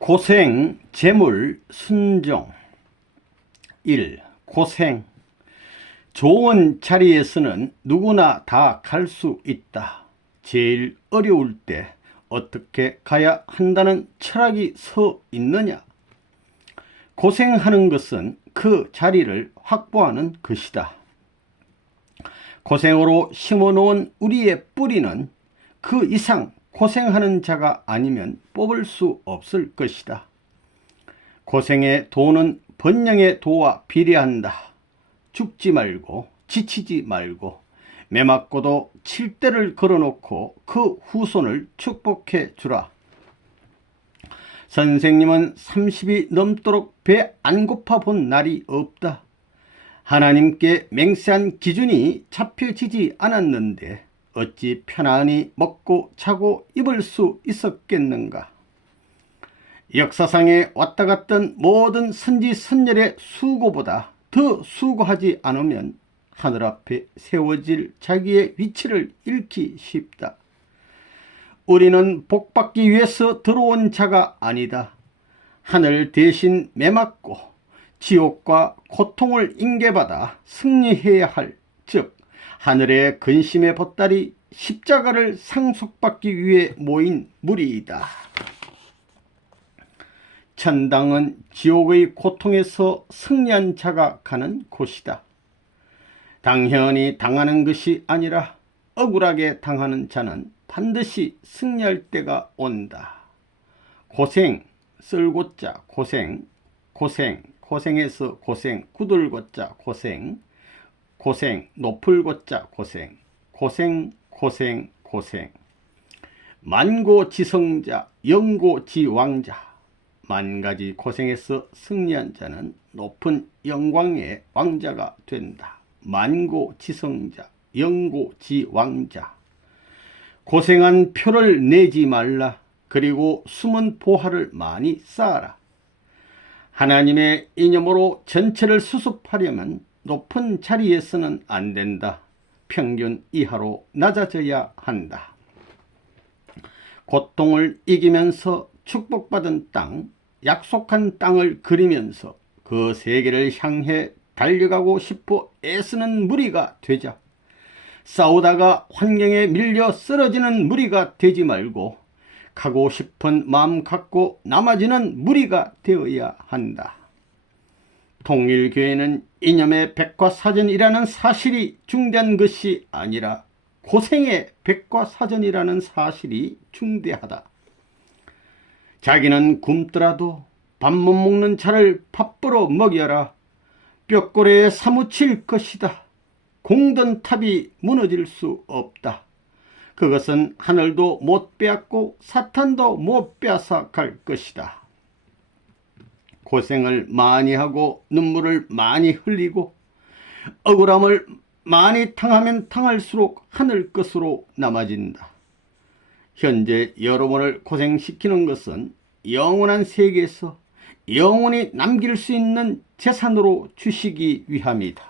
고생, 재물, 순종. 1. 고생. 좋은 자리에서는 누구나 다 갈 수 있다. 제일 어려울 때 어떻게 가야 한다는 철학이 서 있느냐? 고생하는 것은 그 자리를 확보하는 것이다. 고생으로 심어놓은 우리의 뿌리는 그 이상 고생하는 자가 아니면 뽑을 수 없을 것이다. 고생의 도는 번영의 도와 비례한다. 죽지 말고 지치지 말고 매맞고도 칠대를 걸어놓고 그 후손을 축복해 주라. 선생님은 30이 넘도록 배 안 고파 본 날이 없다. 하나님께 맹세한 기준이 잡혀지지 않았는데 어찌 편안히 먹고 자고 입을 수 있었겠는가. 역사상에 왔다 갔던 모든 선지 선열의 수고보다 더 수고하지 않으면 하늘 앞에 세워질 자기의 위치를 잃기 쉽다. 우리는 복받기 위해서 들어온 자가 아니다. 하늘 대신 매맞고 지옥과 고통을 인계받아 승리해야 할, 즉 하늘의 근심의 보따리 십자가를 상속받기 위해 모인 무리이다. 천당은 지옥의 고통에서 승리한 자가 가는 곳이다. 당연히 당하는 것이 아니라 억울하게 당하는 자는 반드시 승리할 때가 온다. 고생, 쓸고자 고생, 고생, 고생에서 고생, 구들고자 고생, 고생, 높을고자 고생, 고생, 고생, 고생. 만고지성자, 영고지왕자. 만가지 고생에서 승리한 자는 높은 영광의 왕자가 된다. 만고지성자, 영고지왕자. 고생한 표를 내지 말라. 그리고 숨은 보화를 많이 쌓아라. 하나님의 이념으로 전체를 수습하려면 높은 자리에서는 안 된다. 평균 이하로 낮아져야 한다. 고통을 이기면서 축복받은 땅, 약속한 땅을 그리면서 그 세계를 향해 달려가고 싶어 애쓰는 무리가 되자. 싸우다가 환경에 밀려 쓰러지는 무리가 되지 말고 가고 싶은 마음 갖고 남아지는 무리가 되어야 한다. 통일교회는 이념의 백과사전이라는 사실이 중대한 것이 아니라 고생의 백과사전이라는 사실이 중대하다. 자기는 굶더라도 밥 못 먹는 자를 밥벌어 먹여라. 뼈고래에 사무칠 것이다. 공든 탑이 무너질 수 없다. 그것은 하늘도 못 빼앗고 사탄도 못 빼앗아 갈 것이다. 고생을 많이 하고 눈물을 많이 흘리고 억울함을 많이 당하면 당할수록 하늘 것으로 남아진다. 현재 여러분을 고생시키는 것은 영원한 세계에서 영원히 남길 수 있는 재산으로 주시기 위함이다.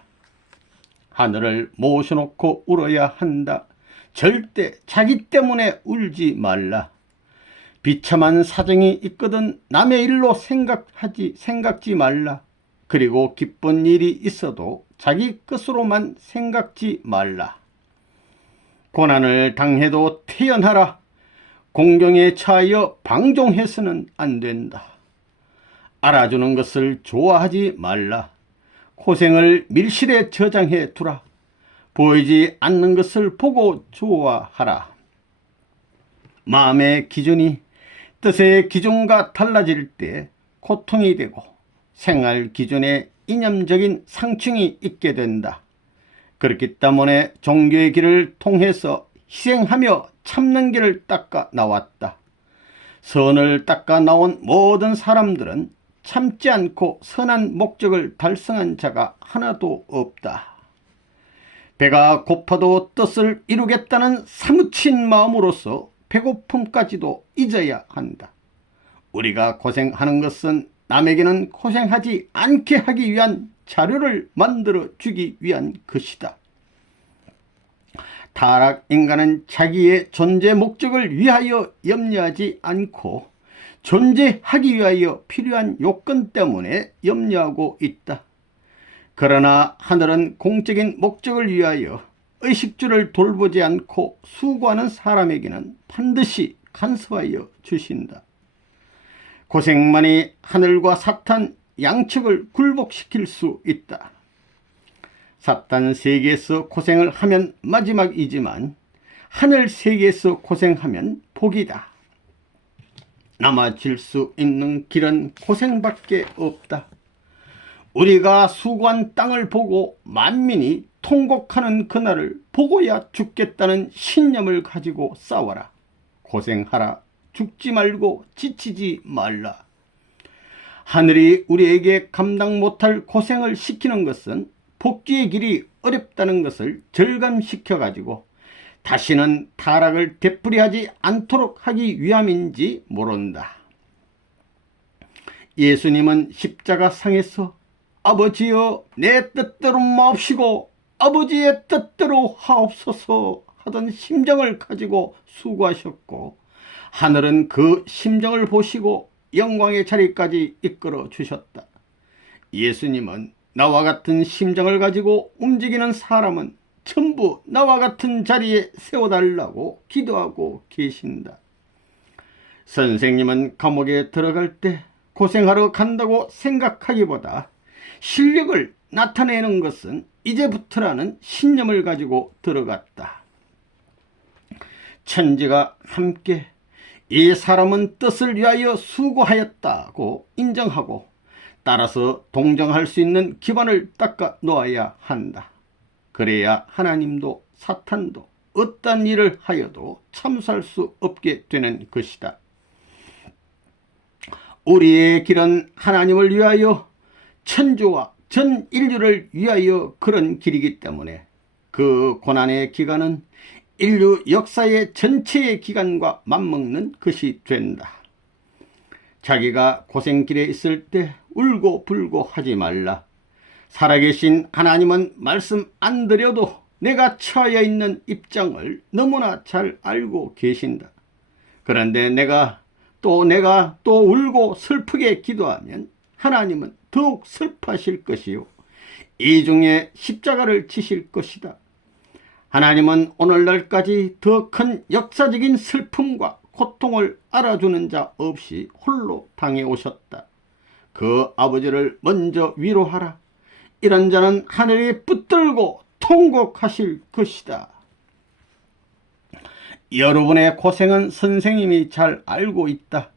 하늘을 모셔놓고 울어야 한다. 절대 자기 때문에 울지 말라. 비참한 사정이 있거든 남의 일로 생각지 말라. 그리고 기쁜 일이 있어도 자기 것으로만 생각지 말라. 고난을 당해도 태연하라. 공경에 처하여 방종해서는 안 된다. 알아주는 것을 좋아하지 말라. 고생을 밀실에 저장해 두라. 보이지 않는 것을 보고 좋아하라. 마음의 기준이 뜻의 기준과 달라질 때 고통이 되고 생활 기준에 이념적인 상충이 있게 된다. 그렇기 때문에 종교의 길을 통해서 희생하며 참는 길을 닦아 나왔다. 선을 닦아 나온 모든 사람들은 참지 않고 선한 목적을 달성한 자가 하나도 없다. 배가 고파도 뜻을 이루겠다는 사무친 마음으로서 배고픔까지도 잊어야 한다. 우리가 고생하는 것은 남에게는 고생하지 않게 하기 위한 자료를 만들어 주기 위한 것이다. 타락 인간은 자기의 존재 목적을 위하여 염려하지 않고 존재하기 위하여 필요한 요건 때문에 염려하고 있다. 그러나 하늘은 공적인 목적을 위하여 의식주를 돌보지 않고 수고하는 사람에게는 반드시 간섭하여 주신다. 고생만이 하늘과 사탄 양측을 굴복시킬 수 있다. 사탄 세계에서 고생을 하면 마지막이지만 하늘 세계에서 고생하면 복이다. 남아질 수 있는 길은 고생밖에 없다. 우리가 수고한 땅을 보고 만민이 통곡하는 그날을 보고야 죽겠다는 신념을 가지고 싸워라. 고생하라. 죽지 말고 지치지 말라. 하늘이 우리에게 감당 못할 고생을 시키는 것은 복귀의 길이 어렵다는 것을 절감시켜 가지고 다시는 타락을 되풀이하지 않도록 하기 위함인지 모른다. 예수님은 십자가상에서 아버지여 내 뜻대로 마옵시고 아버지의 뜻대로 하옵소서 하던 심정을 가지고 수고하셨고 하늘은 그 심정을 보시고 영광의 자리까지 이끌어 주셨다. 예수님은 나와 같은 심정을 가지고 움직이는 사람은 전부 나와 같은 자리에 세워달라고 기도하고 계신다. 선생님은 감옥에 들어갈 때 고생하러 간다고 생각하기보다 실력을 나타내는 것은 이제부터라는 신념을 가지고 들어갔다. 천지가 함께 이 사람은 뜻을 위하여 수고하였다고 인정하고 따라서 동정할 수 있는 기반을 닦아 놓아야 한다. 그래야 하나님도 사탄도 어떤 일을 하여도 참수할 수 없게 되는 것이다. 우리의 길은 하나님을 위하여 천주와 전 인류를 위하여 그런 길이기 때문에 그 고난의 기간은 인류 역사의 전체의 기간과 맞먹는 것이 된다. 자기가 고생길에 있을 때 울고 불고 하지 말라. 살아계신 하나님은 말씀 안 드려도 내가 처해 있는 입장을 너무나 잘 알고 계신다. 그런데 내가 또 울고 슬프게 기도하면 하나님은 더욱 슬퍼하실 것이요 이 중에 십자가를 치실 것이다. 하나님은 오늘날까지 더 큰 역사적인 슬픔과 고통을 알아주는 자 없이 홀로 당해오셨다. 그 아버지를 먼저 위로하라. 이런 자는 하늘이 붙들고 통곡하실 것이다. 여러분의 고생은 선생님이 잘 알고 있다.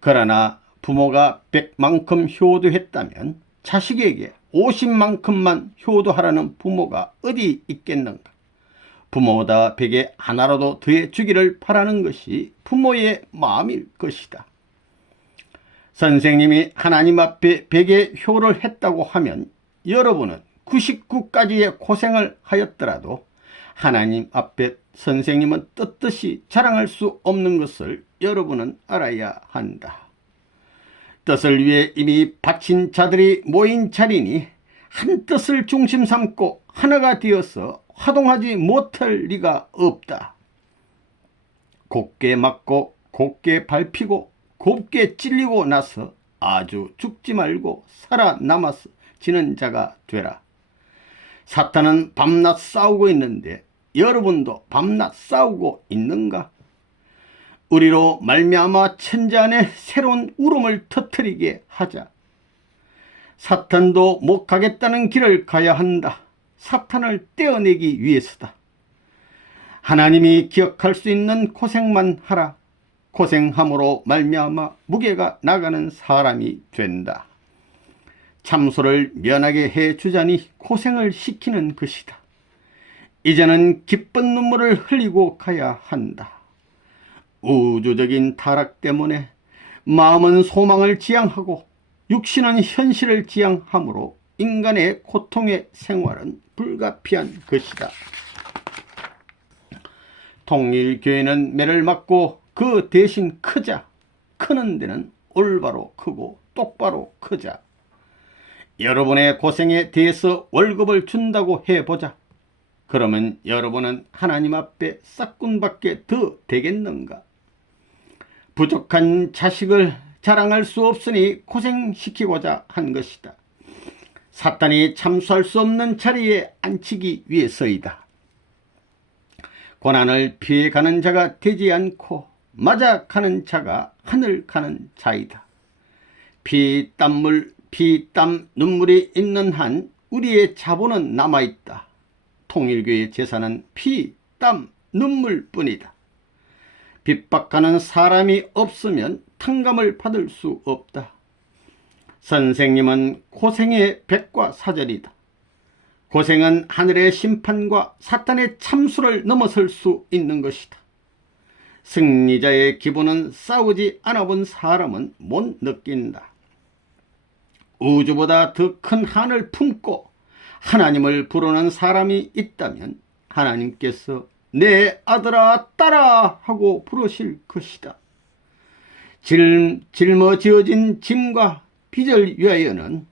그러나 부모가 100만큼 효도했다면 자식에게 50만큼만 효도하라는 부모가 어디 있겠는가? 부모보다 100에 하나라도 더해 주기를 바라는 것이 부모의 마음일 것이다. 선생님이 하나님 앞에 100의 효를 했다고 하면 여러분은 99까지의 고생을 하였더라도 하나님 앞에 선생님은 떳떳이 자랑할 수 없는 것을 여러분은 알아야 한다. 뜻을 위해 이미 바친 자들이 모인 자리니 한 뜻을 중심 삼고 하나가 되어서 화동하지 못할 리가 없다. 곱게 맞고 곱게 밟히고 곱게 찔리고 나서 아주 죽지 말고 살아남아서 지는 자가 되라. 사탄은 밤낮 싸우고 있는데 여러분도 밤낮 싸우고 있는가? 우리로 말미암아 천지 안에 새로운 울음을 터뜨리게 하자. 사탄도 못 가겠다는 길을 가야 한다. 사탄을 떼어내기 위해서다. 하나님이 기억할 수 있는 고생만 하라. 고생함으로 말미암아 무게가 나가는 사람이 된다. 참소를 면하게 해주자니 고생을 시키는 것이다. 이제는 기쁜 눈물을 흘리고 가야 한다. 우주적인 타락 때문에 마음은 소망을 지향하고 육신은 현실을 지향하므로 인간의 고통의 생활은 불가피한 것이다. 통일교회는 매를 맞고 그 대신 크자. 크는 데는 올바로 크고 똑바로 크자. 여러분의 고생에 대해서 월급을 준다고 해보자. 그러면 여러분은 하나님 앞에 싹군밖에 더 되겠는가? 부족한 자식을 자랑할 수 없으니 고생시키고자 한 것이다. 사탄이 참수할 수 없는 자리에 앉히기 위해서이다. 고난을 피해가는 자가 되지 않고 맞아 가는 자가 하늘 가는 자이다. 피땀 눈물이 있는 한 우리의 자본은 남아있다. 통일교의 제사는 피, 땀, 눈물뿐이다. 핍박하는 사람이 없으면 탕감을 받을 수 없다. 선생님은 고생의 백과사전이다. 고생은 하늘의 심판과 사탄의 참수를 넘어설 수 있는 것이다. 승리자의 기분은 싸우지 않아본 사람은 못 느낀다. 우주보다 더 큰 한을 품고 하나님을 부르는 사람이 있다면 하나님께서 내 아들아 딸아 하고 부르실 것이다. 짊어지어진 짐과 빚을 위하여는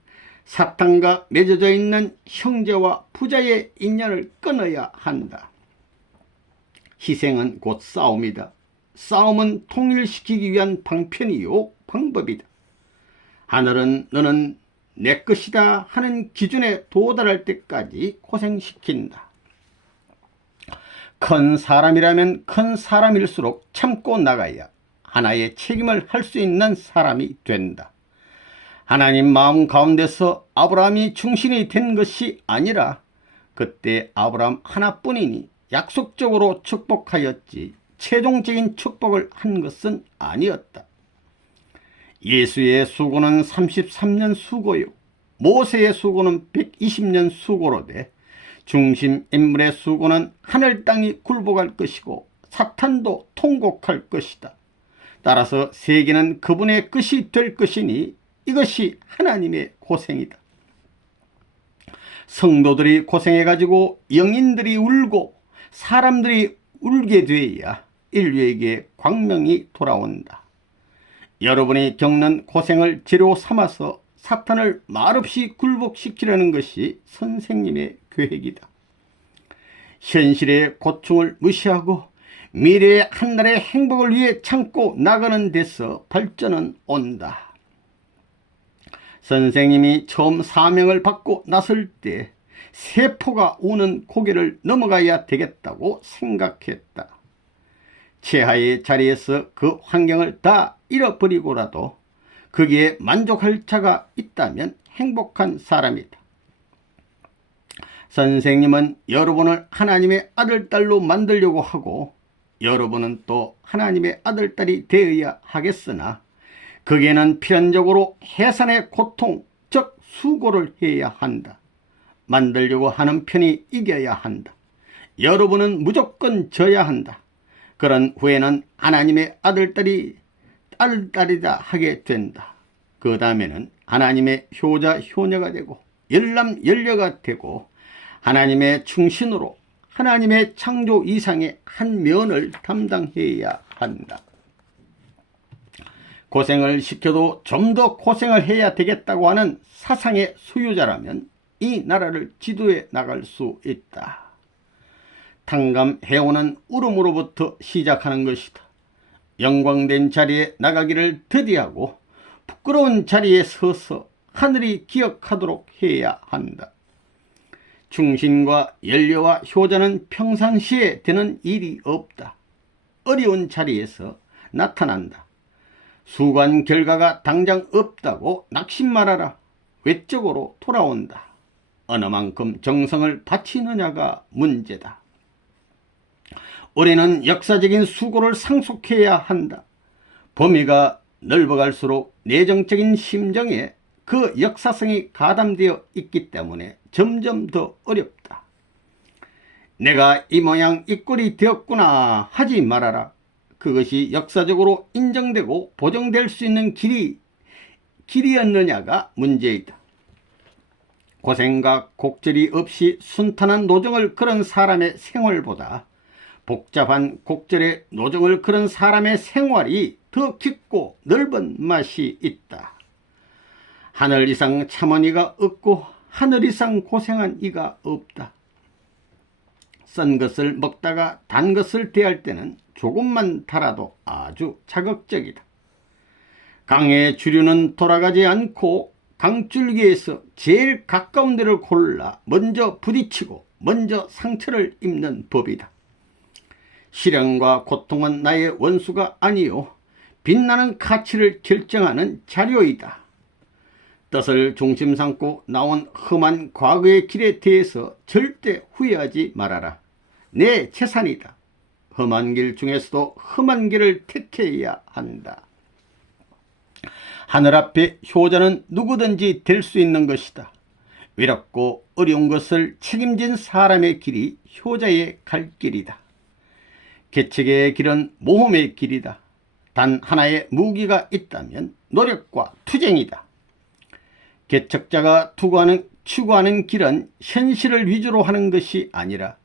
사탄과 맺어져 있는 형제와 부자의 인연을 끊어야 한다. 희생은 곧 싸움이다. 싸움은 통일시키기 위한 방편이요 방법이다. 하늘은 너는 내 것이다 하는 기준에 도달할 때까지 고생시킨다. 큰 사람이라면 큰 사람일수록 참고 나가야 하나의 책임을 할 수 있는 사람이 된다. 하나님 마음 가운데서 아브라함이 중심이 된 것이 아니라 그때 아브라함 하나뿐이니 약속적으로 축복하였지 최종적인 축복을 한 것은 아니었다. 예수의 수고는 33년 수고요, 모세의 수고는 120년 수고로 돼 중심 인물의 수고는 하늘 땅이 굴복할 것이고 사탄도 통곡할 것이다. 따라서 세계는 그분의 끝이 될 것이니 이것이 하나님의 고생이다. 성도들이 고생해가지고 영인들이 울고 사람들이 울게 돼야 인류에게 광명이 돌아온다. 여러분이 겪는 고생을 재료 삼아서 사탄을 말없이 굴복시키려는 것이 선생님의 계획이다. 현실의 고충을 무시하고 미래의 한날의 행복을 위해 참고 나가는 데서 발전은 온다. 선생님이 처음 사명을 받고 나설 때 세포가 우는 고개를 넘어가야 되겠다고 생각했다. 최하의 자리에서 그 환경을 다 잃어버리고라도 거기에 만족할 자가 있다면 행복한 사람이다. 선생님은 여러분을 하나님의 아들딸로 만들려고 하고 여러분은 또 하나님의 아들딸이 되어야 하겠으나 거기에는 필연적으로 해산의 고통, 즉 수고를 해야 한다. 만들려고 하는 편이 이겨야 한다. 여러분은 무조건 져야 한다. 그런 후에는 하나님의 아들딸이다 하게 된다. 그 다음에는 하나님의 효자, 효녀가 되고 열남, 열녀가 되고 하나님의 충신으로 하나님의 창조 이상의 한 면을 담당해야 한다. 고생을 시켜도 좀 더 고생을 해야 되겠다고 하는 사상의 소유자라면 이 나라를 지도해 나갈 수 있다. 탕감해오는 울음으로부터 시작하는 것이다. 영광된 자리에 나가기를 더디하고 부끄러운 자리에 서서 하늘이 기억하도록 해야 한다. 충신과 연료와 효자는 평상시에 되는 일이 없다. 어려운 자리에서 나타난다. 수관 결과가 당장 없다고 낙심 말아라. 외적으로 돌아온다. 어느 만큼 정성을 바치느냐가 문제다. 우리는 역사적인 수고를 상속해야 한다. 범위가 넓어갈수록 내정적인 심정에 그 역사성이 가담되어 있기 때문에 점점 더 어렵다. 내가 이 모양 이 꼴이 되었구나 하지 말아라. 그것이 역사적으로 인정되고 보정될 수 있는 길이었느냐가 문제이다. 고생과 곡절이 없이 순탄한 노정을 그런 사람의 생활보다 복잡한 곡절의 노정을 그런 사람의 생활이 더 깊고 넓은 맛이 있다. 하늘 이상 참은 이가 없고 하늘 이상 고생한 이가 없다. 썬 것을 먹다가 단 것을 대할 때는 조금만 달아도 아주 자극적이다. 강의 주류는 돌아가지 않고 강줄기에서 제일 가까운 데를 골라 먼저 부딪히고 먼저 상처를 입는 법이다. 시련과 고통은 나의 원수가 아니요 빛나는 가치를 결정하는 자료이다. 뜻을 중심 삼고 나온 험한 과거의 길에 대해서 절대 후회하지 말아라. 내 재산이다. 험한 길 중에서도 험한 길을 택해야 한다. 하늘 앞에 효자는 누구든지 될 수 있는 것이다. 외롭고 어려운 것을 책임진 사람의 길이 효자의 갈 길이다. 개척의 길은 모험의 길이다. 단 하나의 무기가 있다면 노력과 투쟁이다. 개척자가 추구하는 길은 현실을 위주로 하는 것이 아니라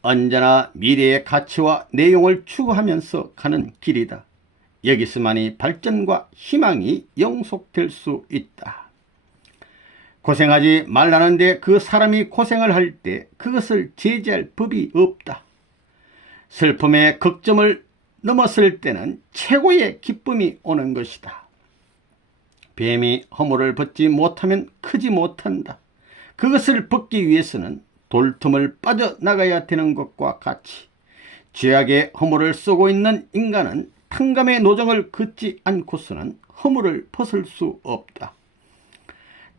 언제나 미래의 가치와 내용을 추구하면서 가는 길이다. 여기서만이 발전과 희망이 영속될 수 있다. 고생하지 말라는데 그 사람이 고생을 할 때 그것을 제지할 법이 없다. 슬픔의 극점을 넘었을 때는 최고의 기쁨이 오는 것이다. 뱀이 허물을 벗지 못하면 크지 못한다. 그것을 벗기 위해서는 돌틈을 빠져나가야 되는 것과 같이 죄악의 허물을 쓰고 있는 인간은 탕감의 노정을 긋지 않고서는 허물을 벗을 수 없다.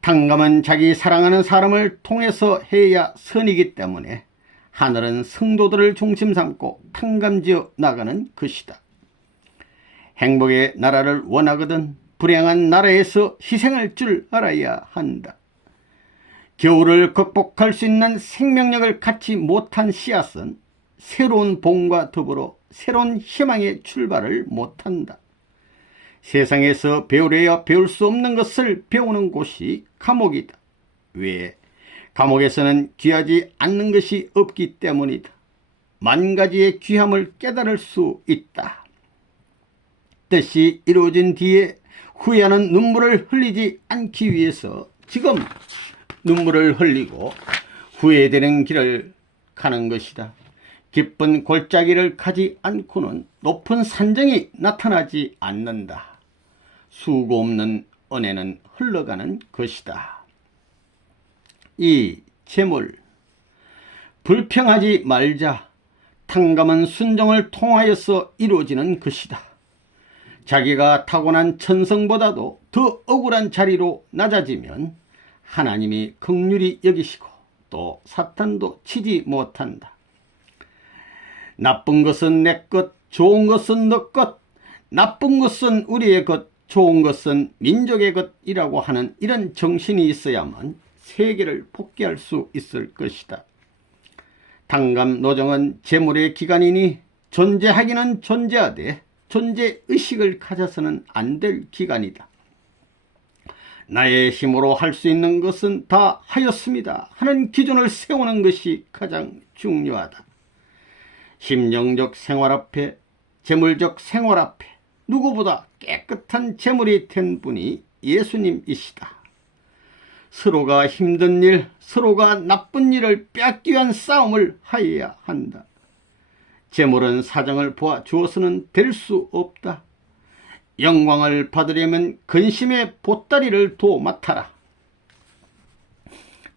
탕감은 자기 사랑하는 사람을 통해서 해야 선이기 때문에 하늘은 성도들을 중심 삼고 탕감지어 나가는 것이다. 행복의 나라를 원하거든 불행한 나라에서 희생할 줄 알아야 한다. 겨울을 극복할 수 있는 생명력을 갖지 못한 씨앗은 새로운 봄과 더불어 새로운 희망의 출발을 못한다. 세상에서 배우려야 배울 수 없는 것을 배우는 곳이 감옥이다. 왜? 감옥에서는 귀하지 않는 것이 없기 때문이다. 만 가지의 귀함을 깨달을 수 있다. 뜻이 이루어진 뒤에 후회하는 눈물을 흘리지 않기 위해서 지금 눈물을 흘리고 후회되는 길을 가는 것이다. 깊은 골짜기를 가지 않고는 높은 산정이 나타나지 않는다. 수고 없는 은혜는 흘러가는 것이다. 이 재물 불평하지 말자. 탕감은 순종을 통하여서 이루어지는 것이다. 자기가 타고난 천성보다도 더 억울한 자리로 낮아지면 하나님이 긍휼히 여기시고 또 사탄도 치지 못한다. 나쁜 것은 내 것, 좋은 것은 너 것, 나쁜 것은 우리의 것, 좋은 것은 민족의 것이라고 하는 이런 정신이 있어야만 세계를 복귀할 수 있을 것이다. 탕감 노정은 재물의 기간이니 존재하기는 존재하되 존재의식을 가져서는 안 될 기간이다. 나의 힘으로 할 수 있는 것은 다 하였습니다 하는 기준을 세우는 것이 가장 중요하다. 심령적 생활 앞에 재물적 생활 앞에 누구보다 깨끗한 재물이 된 분이 예수님이시다. 서로가 힘든 일, 서로가 나쁜 일을 빼앗기 위한 싸움을 하여야 한다. 재물은 사정을 보아 주어서는 될 수 없다. 영광을 받으려면 근심의 보따리를 도맡아라.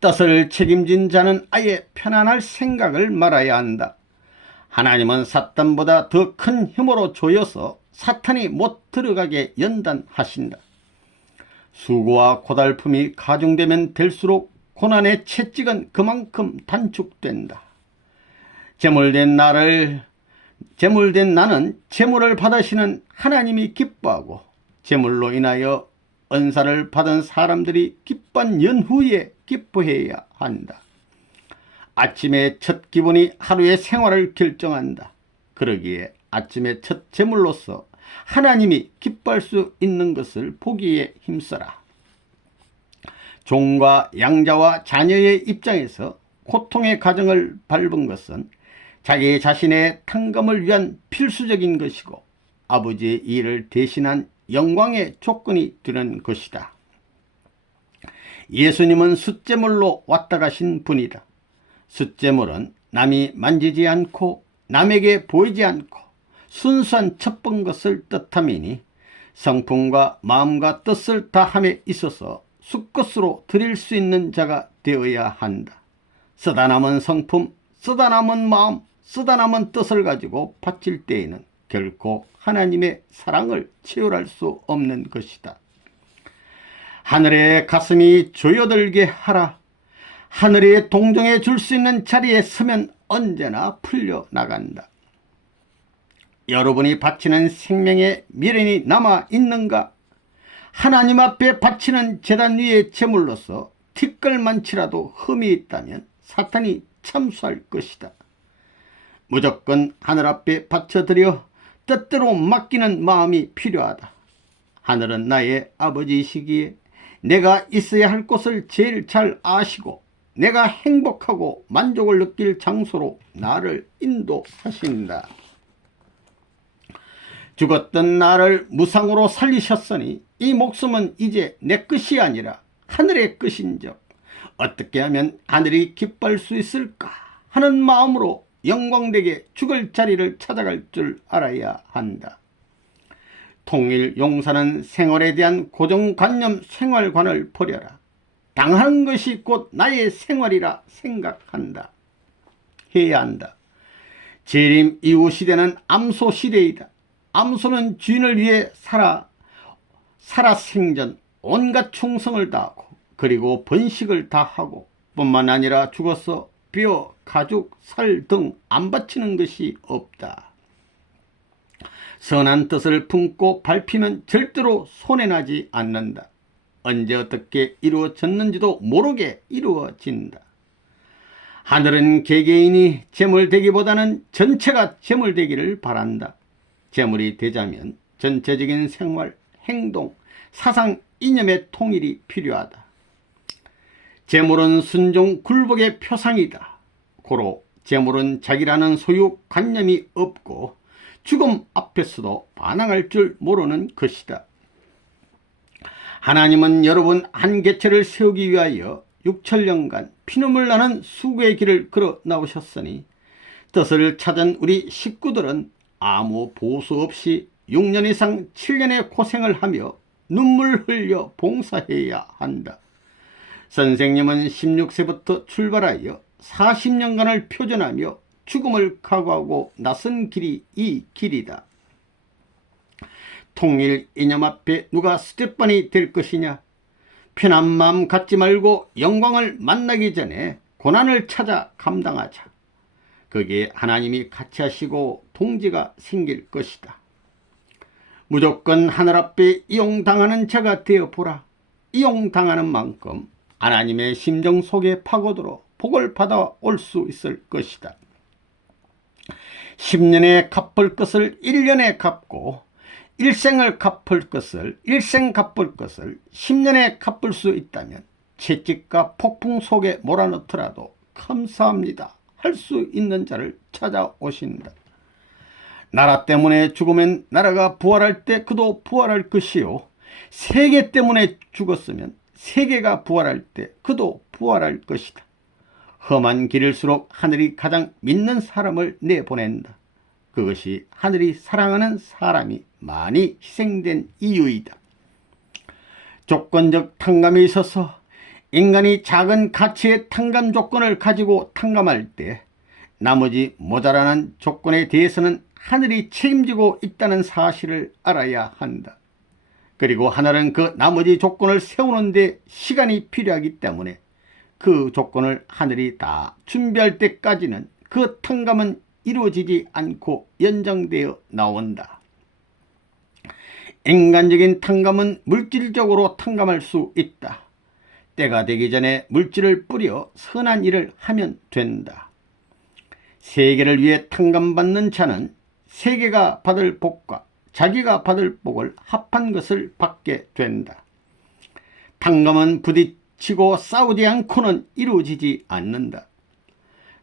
뜻을 책임진 자는 아예 편안할 생각을 말아야 한다. 하나님은 사탄보다 더 큰 힘으로 조여서 사탄이 못 들어가게 연단하신다. 수고와 고달픔이 가중되면 될수록 고난의 채찍은 그만큼 단축된다. 재물된 나는 재물을 받으시는 하나님이 기뻐하고 재물로 인하여 은사를 받은 사람들이 기쁜 연후에 기뻐해야 한다. 아침의 첫 기분이 하루의 생활을 결정한다. 그러기에 아침의 첫 재물로서 하나님이 기뻐할 수 있는 것을 보기에 힘써라. 종과 양자와 자녀의 입장에서 고통의 가정을 밟은 것은 자기 자신의 탕감을 위한 필수적인 것이고 아버지의 일을 대신한 영광의 조건이 되는 것이다. 예수님은 숫제물로 왔다 가신 분이다. 숫제물은 남이 만지지 않고 남에게 보이지 않고 순수한 첫 번 것을 뜻함이니 성품과 마음과 뜻을 다함에 있어서 수것으로 드릴 수 있는 자가 되어야 한다. 쓰다 남은 성품, 쓰다 남은 마음, 쓰다 남은 뜻을 가지고 바칠 때에는 결코 하나님의 사랑을 채울할 수 없는 것이다. 하늘의 가슴이 조여들게 하라. 하늘에 동정해 줄 수 있는 자리에 서면 언제나 풀려나간다. 여러분이 바치는 생명의 미련이 남아 있는가? 하나님 앞에 바치는 제단 위의 제물로서 티끌만치라도 흠이 있다면 사탄이 참수할 것이다. 무조건 하늘 앞에 바쳐드려 뜻대로 맡기는 마음이 필요하다. 하늘은 나의 아버지이시기에 내가 있어야 할 곳을 제일 잘 아시고 내가 행복하고 만족을 느낄 장소로 나를 인도하신다. 죽었던 나를 무상으로 살리셨으니 이 목숨은 이제 내 것이 아니라 하늘의 것인즉 어떻게 하면 하늘이 기뻐할 수 있을까 하는 마음으로 영광되게 죽을 자리를 찾아갈 줄 알아야 한다. 통일 용사는 생활에 대한 고정관념 생활관을 버려라. 당하는 것이 곧 나의 생활이라 생각한다. 해야 한다. 재림 이후 시대는 암소 시대이다. 암소는 주인을 위해 살아 생전 온갖 충성을 다하고 그리고 번식을 다하고 뿐만 아니라 죽어서 뼈, 가죽, 살 등 안 바치는 것이 없다. 선한 뜻을 품고 밟히면 절대로 손해나지 않는다. 언제 어떻게 이루어졌는지도 모르게 이루어진다. 하늘은 개개인이 재물되기보다는 전체가 재물되기를 바란다. 재물이 되자면 전체적인 생활, 행동, 사상, 이념의 통일이 필요하다. 재물은 순종, 굴복의 표상이다. 고로 재물은 자기라는 소유 관념이 없고 죽음 앞에서도 반항할 줄 모르는 것이다. 하나님은 여러분 한 개체를 세우기 위하여 6천년간 피눈물 나는 수고의 길을 걸어 나오셨으니 뜻을 찾은 우리 식구들은 아무 보수 없이 6년 이상 7년의 고생을 하며 눈물 흘려 봉사해야 한다. 선생님은 16세부터 출발하여 40년간을 표전하며 죽음을 각오하고 나선 길이 이 길이다. 통일 이념 앞에 누가 스테판이 될 것이냐? 편한 마음 갖지 말고 영광을 만나기 전에 고난을 찾아 감당하자. 거기에 하나님이 같이 하시고 동지가 생길 것이다. 무조건 하늘 앞에 이용당하는 자가 되어보라. 이용당하는 만큼 하나님의 심정 속에 파고들어 복을 받아 올 수 있을 것이다. 10년에 갚을 것을 1년에 갚고 일생을 갚을 것을 10년에 갚을 수 있다면 채찍과 폭풍 속에 몰아넣더라도 감사합니다 할 수 있는 자를 찾아오신다. 나라 때문에 죽으면 나라가 부활할 때 그도 부활할 것이요, 세계 때문에 죽었으면 세계가 부활할 때 그도 부활할 것이다. 험한 길일수록 하늘이 가장 믿는 사람을 내보낸다. 그것이 하늘이 사랑하는 사람이 많이 희생된 이유이다. 조건적 탕감에 있어서 인간이 작은 가치의 탕감 조건을 가지고 탕감할 때 나머지 모자라는 조건에 대해서는 하늘이 책임지고 있다는 사실을 알아야 한다. 그리고 하늘은 그 나머지 조건을 세우는데 시간이 필요하기 때문에 그 조건을 하늘이 다 준비할 때까지는 그 탕감은 이루어지지 않고 연장되어 나온다. 인간적인 탕감은 물질적으로 탕감할 수 있다. 때가 되기 전에 물질을 뿌려 선한 일을 하면 된다. 세계를 위해 탕감받는 자는 세계가 받을 복과 자기가 받을 복을 합한 것을 받게 된다. 탕감은 부딪히고 싸우지 않고는 이루어지지 않는다.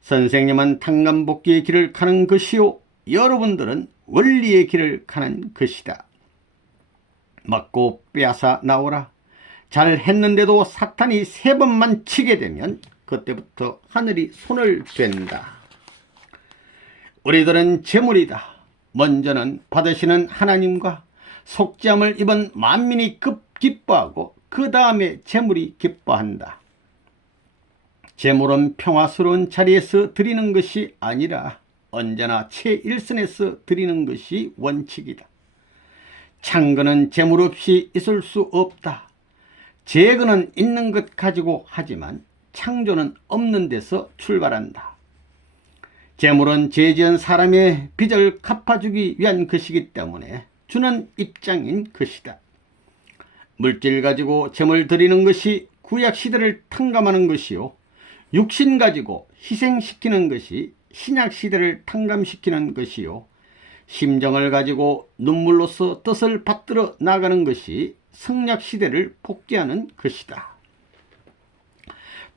선생님은 탕감복귀의 길을 가는 것이요, 여러분들은 원리의 길을 가는 것이다. 맞고 빼앗아 나오라. 잘했는데도 사탄이 3번만 치게 되면 그때부터 하늘이 손을 댄다. 우리들은 재물이다. 먼저는 받으시는 하나님과 속죄함을 입은 만민이 기뻐하고 그 다음에 재물이 기뻐한다. 재물은 평화스러운 자리에서 드리는 것이 아니라 언제나 최일선에서 드리는 것이 원칙이다. 창건은 재물 없이 있을 수 없다. 재건은 있는 것 가지고 하지만 창조는 없는 데서 출발한다. 재물은 죄지은 사람의 빚을 갚아주기 위한 것이기 때문에 주는 입장인 것이다. 물질 가지고 재물 드리는 것이 구약시대를 탕감하는 것이요, 육신 가지고 희생시키는 것이 신약시대를 탕감시키는 것이요, 심정을 가지고 눈물로써 뜻을 받들어 나가는 것이 성약시대를 복귀하는 것이다.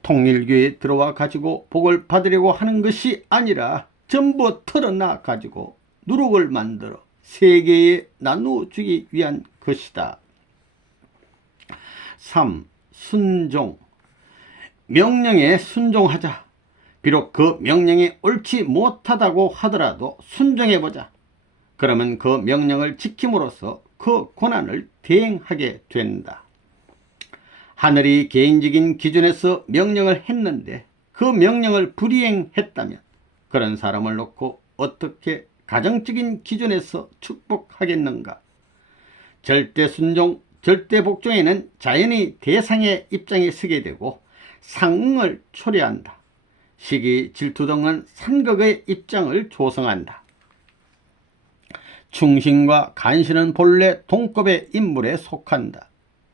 통일교에 들어와 가지고 복을 받으려고 하는 것이 아니라 전부 털어놔 가지고 누룩을 만들어 세계에 나누어주기 위한 것이다. 3. 순종. 명령에 순종하자. 비록 그 명령이 옳지 못하다고 하더라도 순종해보자. 그러면 그 명령을 지킴으로써 그 고난을 대행하게 된다. 하늘이 개인적인 기준에서 명령을 했는데 그 명령을 불이행했다면 그런 사람을 놓고 어떻게 가정적인 기준에서 축복하겠는가? 절대 순종, 절대 복종에는 자연히 대상의 입장에 서게 되고 상응을 초래한다. 시기, 질투 등은 상극의 입장을 조성한다. 충신과 간신은 본래 동급의 인물에 속한다.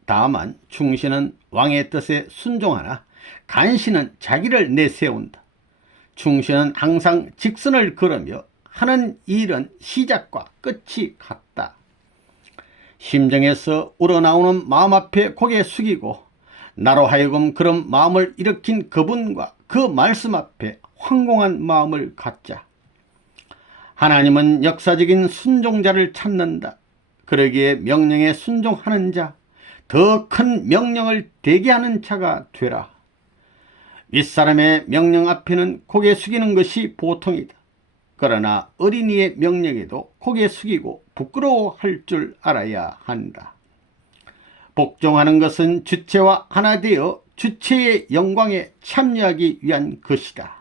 다만 충신은 왕의 뜻에 순종하나 간신은 자기를 내세운다. 충신은 항상 직선을 걸으며 하는 일은 시작과 끝이 같다. 심정에서 우러나오는 마음 앞에 고개 숙이고 나로 하여금 그런 마음을 일으킨 그분과 그 말씀 앞에 황공한 마음을 갖자. 하나님은 역사적인 순종자를 찾는다. 그러기에 명령에 순종하는 자, 더 큰 명령을 대기하는 자가 되라. 윗사람의 명령 앞에는 고개 숙이는 것이 보통이다. 그러나 어린이의 명령에도 고개 숙이고 부끄러워할 줄 알아야 한다. 복종하는 것은 주체와 하나 되어 주체의 영광에 참여하기 위한 것이다.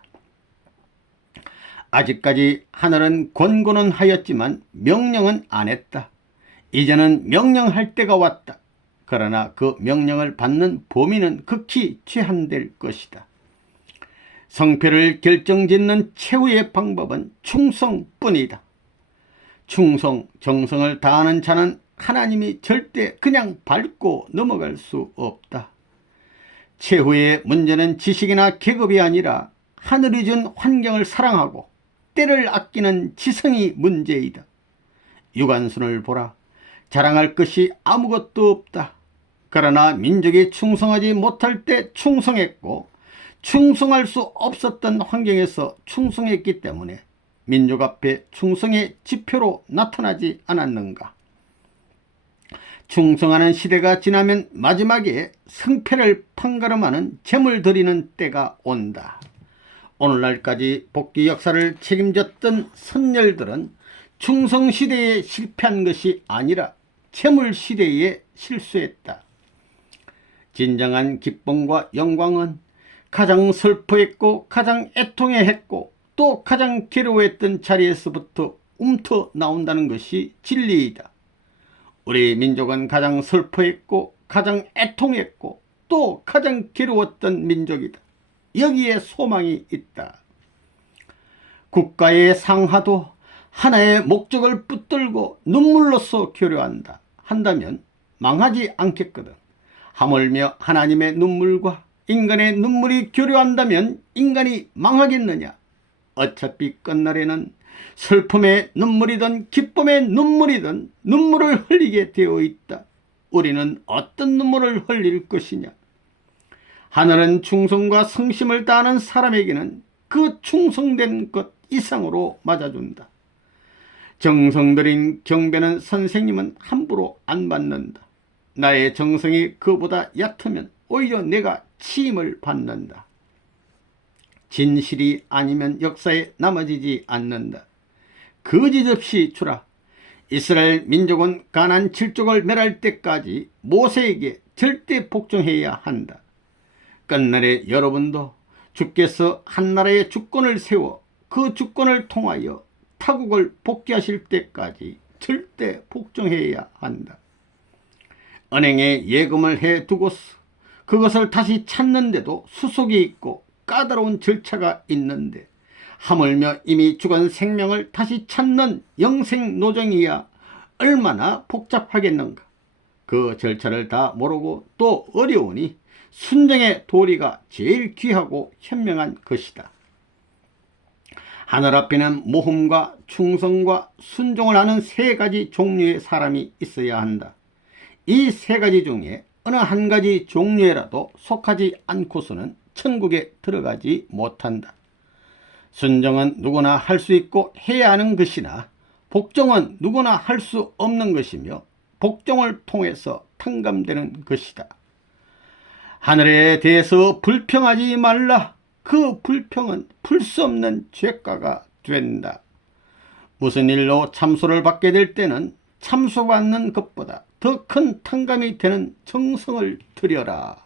아직까지 하늘은 권고는 하였지만 명령은 안 했다. 이제는 명령할 때가 왔다. 그러나 그 명령을 받는 범위는 극히 제한될 것이다. 성패를 결정짓는 최후의 방법은 충성뿐이다. 충성, 정성을 다하는 자는 하나님이 절대 그냥 밟고 넘어갈 수 없다. 최후의 문제는 지식이나 계급이 아니라 하늘이 준 환경을 사랑하고 때를 아끼는 지성이 문제이다. 유관순을 보라. 자랑할 것이 아무것도 없다. 그러나 민족이 충성하지 못할 때 충성했고 충성할 수 없었던 환경에서 충성했기 때문에 민족 앞에 충성의 지표로 나타나지 않았는가? 충성하는 시대가 지나면 마지막에 성패를 판가름하는 재물 드리는 때가 온다. 오늘날까지 복귀 역사를 책임졌던 선열들은 충성시대에 실패한 것이 아니라 재물시대에 실수했다. 진정한 기쁨과 영광은 가장 슬퍼했고 가장 애통해했고 또 가장 괴로워했던 자리에서부터 움터 나온다는 것이 진리이다. 우리 민족은 가장 슬퍼했고 가장 애통했고 또 가장 괴로웠던 민족이다. 여기에 소망이 있다. 국가의 상하도 하나의 목적을 붙들고 눈물로써 교류한다 한다면 망하지 않겠거든. 하물며 하나님의 눈물과 인간의 눈물이 교류한다면 인간이 망하겠느냐? 어차피 끝날에는 슬픔의 눈물이든 기쁨의 눈물이든 눈물을 흘리게 되어 있다. 우리는 어떤 눈물을 흘릴 것이냐? 하늘은 충성과 성심을 다하는 사람에게는 그 충성된 것 이상으로 맞아준다. 정성 들인 경배는 선생님은 함부로 안 받는다. 나의 정성이 그보다 얕으면 오히려 내가 치임을 받는다. 진실이 아니면 역사에 남아지지 않는다. 거짓없이 주라. 이스라엘 민족은 가나안 7족을 멸할 때까지 모세에게 절대 복종해야 한다. 끝날에 여러분도 주께서 한 나라의 주권을 세워 그 주권을 통하여 타국을 복귀하실 때까지 절대 복종해야 한다. 은행에 예금을 해두고서 그것을 다시 찾는데도 수속이 있고 까다로운 절차가 있는데 하물며 이미 죽은 생명을 다시 찾는 영생노정이야 얼마나 복잡하겠는가. 그 절차를 다 모르고 또 어려우니 순정의 도리가 제일 귀하고 현명한 것이다. 하늘 앞에는 모험과 충성과 순종을 하는 세 가지 종류의 사람이 있어야 한다. 이 세 가지 중에 어느 한 가지 종류에라도 속하지 않고서는 천국에 들어가지 못한다. 순종은 누구나 할 수 있고 해야 하는 것이나 복종은 누구나 할 수 없는 것이며 복종을 통해서 탕감되는 것이다. 하늘에 대해서 불평하지 말라. 그 불평은 풀 수 없는 죄가가 된다. 무슨 일로 참소를 받게 될 때는 참소받는 것보다 더 큰 탕감이 되는 정성을 들여라.